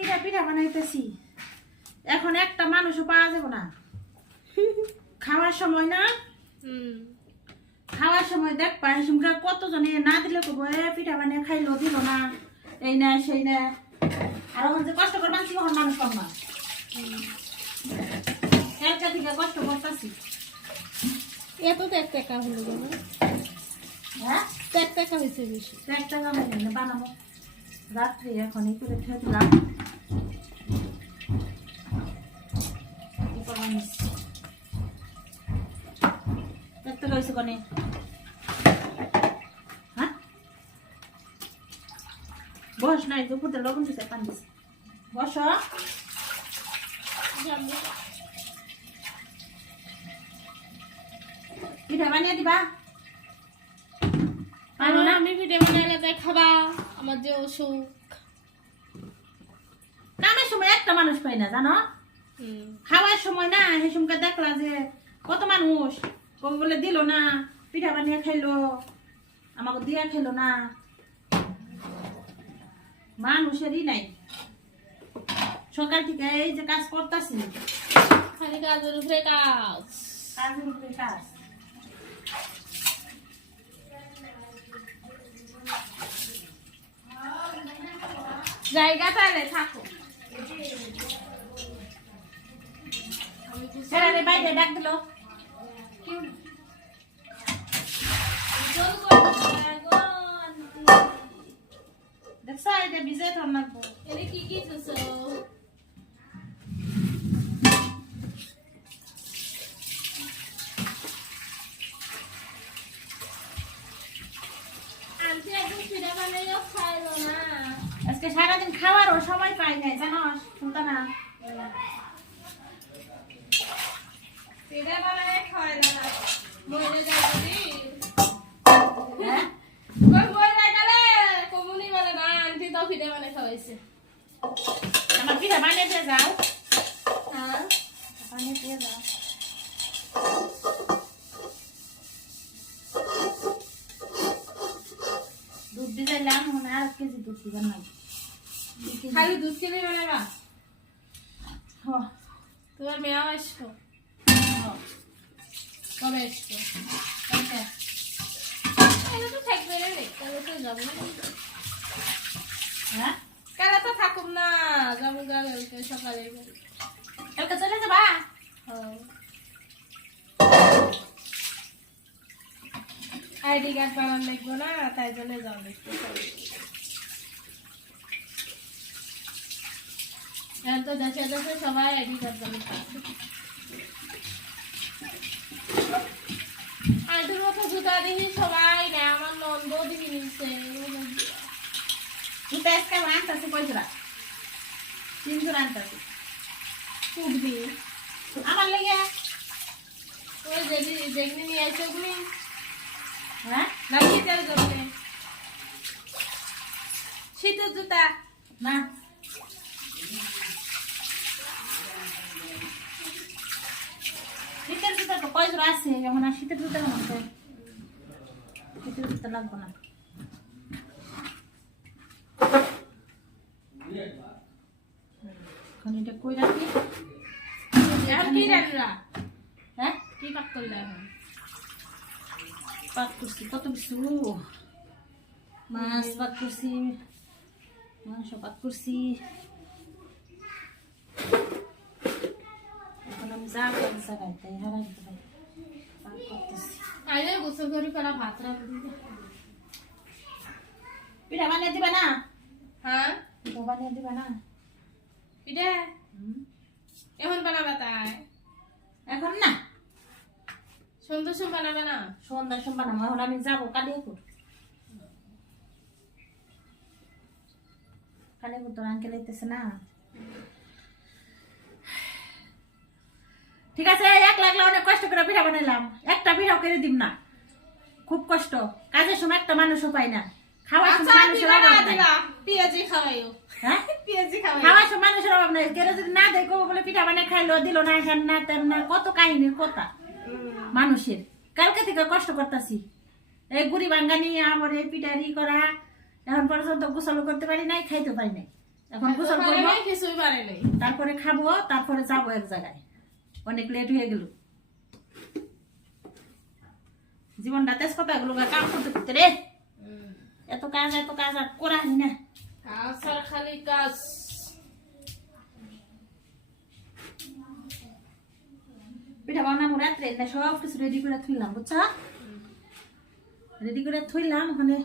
কইরা পিঠা বানাইতেছি, এখন একটা মানুষও পাওয়া যাবে না খাওয়ার সময় না। খাওয়ার সময় দেখবা হিসুমরা কতজনে না দিলে কব পিঠা বানিয়ে খাইলো দিল না, এই না সেই না। আর এখন যে কষ্ট করে বানছি কখন মানুষ কম না, একটা থেকে কষ্ট করতেছি। এত টাকা হলো কেন? হ্যাঁ টাকা হয়েছে বেশি। 1 টাকা হয়ে বানাবো রাত্রে, এখন এই করে খেয়ে দিলাম। দেখতে রয়েছে কনে, হ্যাঁ বস নাই দুপুরতে লবণ দিতে পান দিছে, বস। পিঠা বানিয়ে দিবা? পারো না? আমি ভিডিও বানাইলে তাই খাবা, আমার যে অসুখ। কামের সময় একটা মানুষ পাই না জানো, খাওয়ার সময় না সেই সময় দেখলা যে কত মানুষ কম বলে দিল না, পিঠা বানিয়ে খাইলো, আমাকে দিয়া খাইলো না, মানুষেরই নাই। সকাল থেকে এই যে কাজ করতেছি, খালি কাজের উপরে কাজ, কাজের উপরে কাজ। জায়গা তাহলে থাকো। ছেড়ে বাইরে ডাক দিল, দেখছ এটা ভিজে তোর নাকবো। এনে কি কি দিছো? আন্টি একদম পিঠা বানাইও খাইলো না। আজকে সারাদিন খাওয়ারও সময় পাই নাই জানো সুলতানা। পিঠা বানাই খাইলো না, মরে যাবে। হ্যাঁ কই মরে গেলে কমুনি বলে না, আন্টি তো পিঠা বানাই খাওয়াইছে। আমার পিঠা বানিয়ে দিয়ে যাও। হ্যাঁ বানিয়ে দিয়ে যাও। দুধ দিলাম, মনে আর 1 কেজি দুধ দিবেন না। খালি দুধ চিনি বানাবা? হ তোমার মেয়েও আসতো? কবে আসতো? কালকে। কালে তো থাকবে রে, কালে তো যাবো না। হ্যাঁ কালে তো থাকুম না, যাবো কালকে সকালে। কালকে চলে যাবা? আইডি কার্ড বানান লাগবো না, তাই জন্য যাও দেখতে। এখন তো দেশে দেশে সবাই আইডি কার্ড বানান। আইডির মতো জুতা দেখি সবাই না, আমার নন্দ দেখি নিচ্ছে। তুই তো আজকে আনতেছি কই জোড়া? 3 জোড়া আনতেছি। উঠবি আমার লেগে। ওই যেগুলি নিয়ে আসছে ওগুলি হ্যাঁ না, শীতের জন্য শীতের জুতা না শীতের জুতা তো কয় জোড়া আছে, এখন আর শীতের জুতা কেন আছে? শীতের জুতা লাগবে না। এখন এটা কই রাখি? এখন কি রান্না? হ্যাঁ কি পাক করলে এখন? পাক করছি কত কিছু, মাছ পাক করছি, মাংস পাক করছি। এখন আমি যাবো জায়গায়, তাই হারাই দিতে পারি পাক করতেছি। আরে গোসল করে করা ভাত রাখবি। পিঠা বানিয়ে দিবে না? হ্যাঁ পিঠা বানিয়ে দিবে না? পিঠে এখন বানাবা? তাই এখন না, সন্ধ্যা সময় বানাবে না? সন্ধ্যার সময় বানাবো। এখন আমি যাবো কালিয়াপুর। কালিয়াপুর তোর আঙ্কেল আইতেছে না। ঠিক আছে, 1 লাগলে অনেক কষ্ট করে পিঠা বানাইলাম, একটা পিঠাও করে দিব না, খুব কষ্ট। কাজের সময় একটা মানুষও পাই না, খাওয়ার সময় মানুষের অভাব নাই। পেঁয়াজি খাওয়াইও। হ্যাঁ পেঁয়াজি খাওয়াই। খাওয়ার সময় মানুষের অভাব নাই, কেউ যদি না দেয় কেউ বলে পিঠা বানিয়ে খাইলো দিল না, হেন না তেন না, কত কাহিনীর কথা মানুষের। কালকে থেকে কষ্ট করতেছি, এই গুড়ি ভাঙ্গা নিয়ে আমার এই পিঠারি করা, এখন পর্যন্ত গোসল করতে পারি নাই, খাইতে পারি নাই। এখন গোসল সকালে করবো, আমি কিছুই পারিনি। তারপরে খাবো, তারপরে যাবো এক জায়গায়। অনেক লেট হয়ে গেল। জীবনটা তেজ কথা এগুলো কাম করতে করতে রে, এত কাজ আর করা হয় না। কাজ ছাড়া খালি কাজ। পিঠা বানাবো রাত্রে, সব কিছু রেডি করে থইলাম, বুঝছো? রেডি করে থইলাম, ওখানে